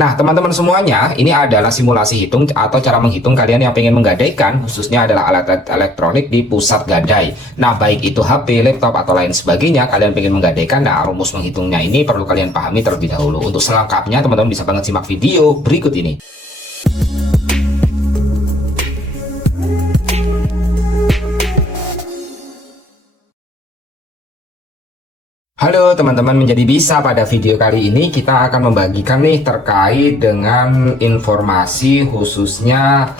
Nah, teman-teman semuanya, ini adalah simulasi hitung atau cara menghitung kalian yang pengen menggadaikan, khususnya adalah alat elektronik di pusat gadai. Nah, baik itu HP, laptop, atau lain sebagainya, kalian pengen menggadaikan. Nah, rumus menghitungnya ini perlu kalian pahami terlebih dahulu. Untuk selengkapnya, teman-teman bisa banget simak video berikut ini. Halo teman-teman, menjadi bisa pada video kali ini kita akan membagikan nih terkait dengan informasi khususnya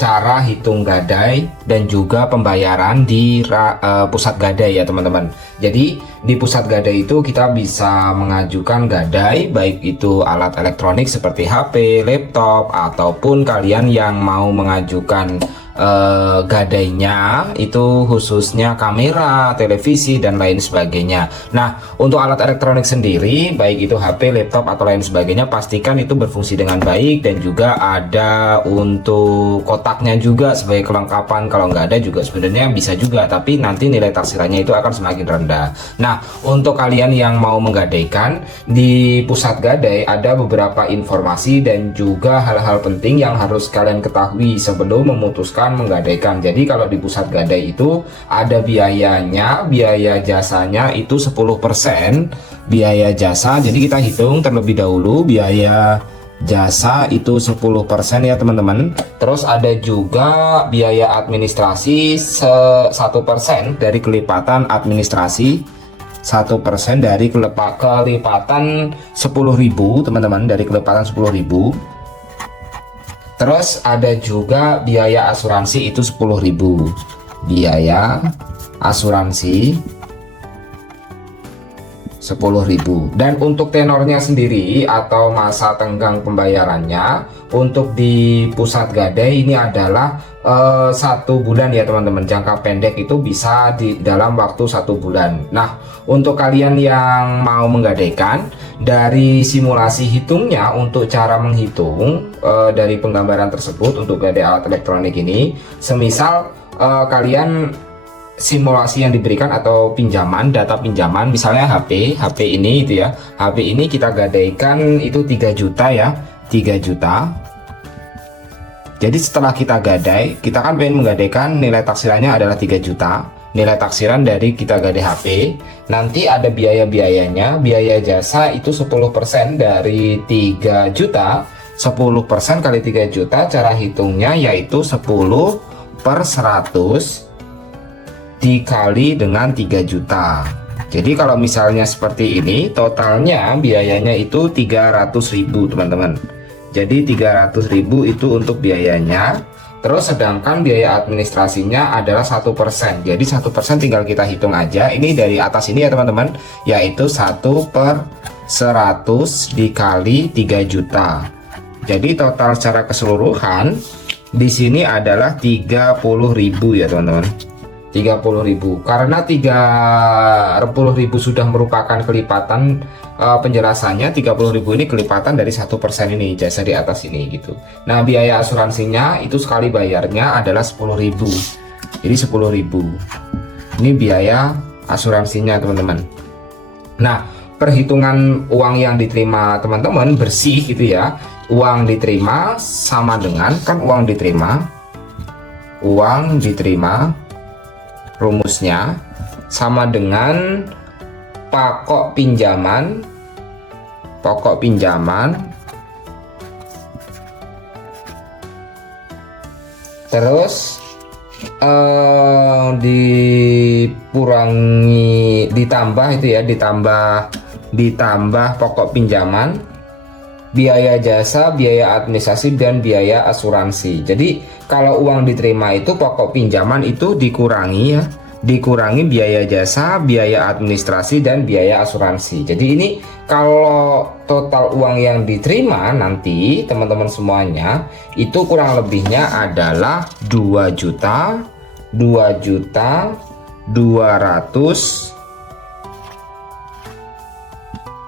cara hitung gadai dan juga pembayaran di pusat gadai ya teman-teman. Jadi di pusat gadai itu kita bisa mengajukan gadai baik itu alat elektronik seperti HP, laptop, ataupun kalian yang mau mengajukan gadainya itu khususnya kamera, televisi, dan lain sebagainya. Nah, untuk alat elektronik sendiri baik itu HP, laptop, atau lain sebagainya, pastikan itu berfungsi dengan baik dan juga ada untuk kotaknya juga sebagai kelengkapan. Kalau nggak ada juga sebenarnya bisa juga, tapi nanti nilai taksirannya itu akan semakin rendah. Nah, untuk kalian yang mau menggadaikan di pusat gadai ada beberapa informasi dan juga hal-hal penting yang harus kalian ketahui sebelum memutuskan menggadaikan. Jadi kalau di pusat gadai itu ada biayanya, biaya jasanya itu 10% biaya jasa. Jadi kita hitung terlebih dahulu biaya jasa itu 10% ya teman-teman. Terus ada juga biaya administrasi 1% dari kelipatan administrasi, 1% dari kelipatan 10.000 teman-teman, dari kelipatan 10.000. Terus ada juga biaya asuransi itu 10.000. Biaya asuransi 10.000. Dan untuk tenornya sendiri atau masa tenggang pembayarannya untuk di pusat gadai ini adalah 1 bulan ya teman-teman. Jangka pendek itu bisa di dalam waktu 1 bulan. Nah, untuk kalian yang mau menggadaikan, dari simulasi hitungnya untuk cara menghitung dari penggambaran tersebut untuk gadai alat elektronik ini, semisal kalian simulasi yang diberikan atau pinjaman, data pinjaman misalnya HP ini itu ya, HP ini kita gadaikan itu 3 juta ya, 3 juta. Jadi setelah kita gadai, kita kan pengen menggadaikan, nilai taksirannya adalah 3 juta, nilai taksiran dari kita gadai HP. Nanti ada biaya-biayanya, biaya jasa itu 10% dari 3 juta. 10% kali 3 juta, cara hitungnya yaitu 10/100 dikali dengan 3 juta. Jadi kalau misalnya seperti ini, totalnya biayanya itu 300.000 teman-teman. Jadi 300.000 itu untuk biayanya. Terus sedangkan biaya administrasinya adalah 1%. Jadi 1% tinggal kita hitung aja. Ini dari atas ini ya teman-teman, yaitu 1/100 dikali 3 juta. Jadi total secara keseluruhan di sini adalah 30.000 ya teman-teman. 30.000. Karena 30.000 sudah merupakan kelipatan penjelasannya, 30.000 ini kelipatan dari 1% ini, jasa di atas ini gitu. Nah, biaya asuransinya itu sekali bayarnya adalah 10.000. Jadi 10.000. Ini biaya asuransinya teman-teman. Nah, perhitungan uang yang diterima teman-teman bersih gitu ya. Uang diterima sama dengan, kan uang diterima rumusnya sama dengan pokok pinjaman terus ditambah itu ya, ditambah pokok pinjaman, biaya jasa, biaya administrasi, dan biaya asuransi. Jadi kalau uang diterima itu pokok pinjaman itu dikurangi biaya jasa, biaya administrasi, dan biaya asuransi. Jadi ini kalau total uang yang diterima nanti teman-teman semuanya itu kurang lebihnya adalah 2.200.000.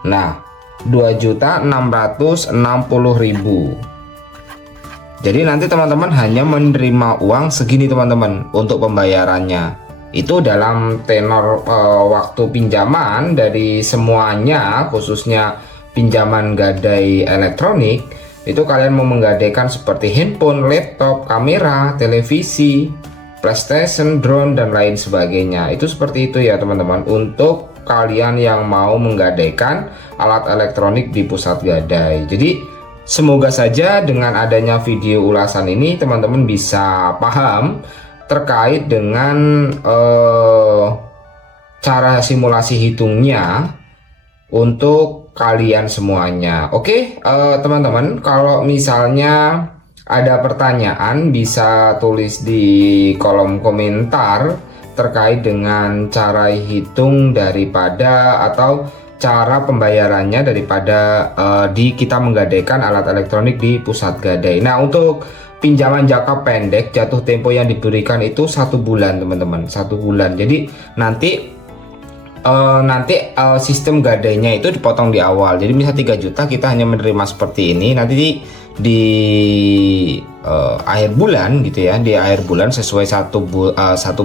Nah, 2.660.000. Jadi nanti teman-teman hanya menerima uang segini teman-teman untuk pembayarannya. Itu dalam tenor waktu pinjaman dari semuanya, khususnya pinjaman gadai elektronik, itu kalian mau menggadaikan seperti handphone, laptop, kamera, televisi, PlayStation, drone, dan lain sebagainya. Itu seperti itu ya teman-teman, untuk kalian yang mau menggadaikan alat elektronik di pusat gadai. Jadi semoga saja dengan adanya video ulasan ini teman-teman bisa paham terkait dengan cara simulasi hitungnya untuk kalian semuanya. Oke, teman-teman, kalau misalnya ada pertanyaan bisa tulis di kolom komentar terkait dengan cara hitung daripada atau cara pembayarannya daripada kita menggadaikan alat elektronik di pusat gadai. Nah, untuk pinjaman jangka pendek jatuh tempo yang diberikan itu 1 bulan teman-teman, 1 bulan. Jadi nanti sistem gadainya itu dipotong di awal. Jadi misal 3 juta kita hanya menerima seperti ini, nanti di akhir bulan gitu ya, di akhir bulan sesuai 1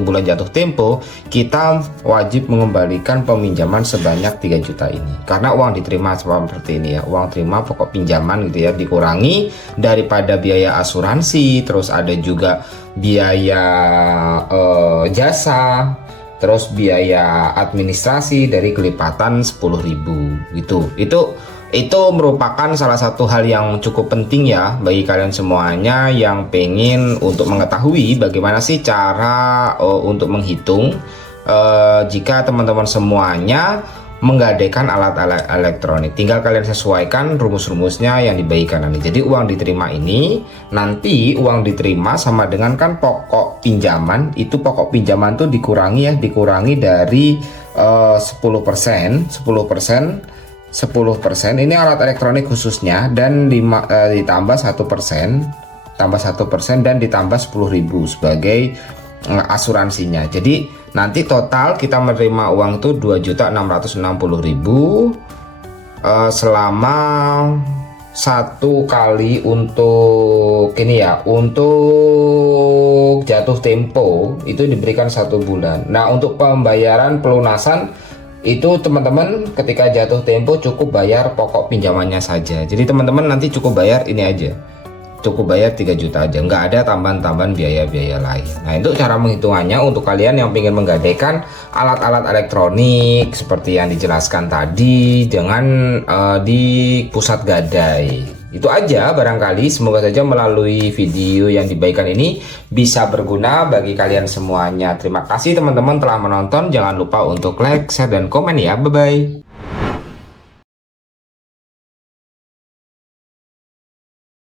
bulan jatuh tempo kita wajib mengembalikan peminjaman sebanyak 3 juta ini, karena uang diterima seperti ini ya, uang terima pokok pinjaman gitu ya, dikurangi daripada biaya asuransi, terus ada juga biaya jasa, terus biaya administrasi dari kelipatan 10.000 gitu. Itu merupakan salah satu hal yang cukup penting ya bagi kalian semuanya yang pengen untuk mengetahui bagaimana sih cara untuk menghitung jika teman-teman semuanya menggadaikan alat-alat elektronik. Tinggal kalian sesuaikan rumus-rumusnya yang dibagikan nanti. Jadi uang diterima ini, nanti uang diterima sama dengan kan pokok pinjaman, itu pokok pinjaman tuh dikurangi dari 10%, 10% ini alat elektronik khususnya, dan ditambah 1%, dan ditambah 10.000 sebagai asuransinya. Jadi nanti total kita menerima uang itu 2.660.000 selama 1 kali untuk ini ya, untuk jatuh tempo itu diberikan 1 bulan. Nah, untuk pembayaran pelunasan itu teman-teman ketika jatuh tempo cukup bayar pokok pinjamannya saja. Jadi teman-teman nanti cukup bayar ini aja, cukup bayar 3 juta aja, nggak ada tambahan-tambahan biaya-biaya lain. Nah, itu cara menghitungannya untuk kalian yang ingin menggadaikan alat-alat elektronik seperti yang dijelaskan tadi dengan di pusat gadai. Itu aja barangkali, semoga saja melalui video yang dibagikan ini bisa berguna bagi kalian semuanya. Terima kasih teman-teman telah menonton, jangan lupa untuk like, share, dan komen ya. Bye-bye.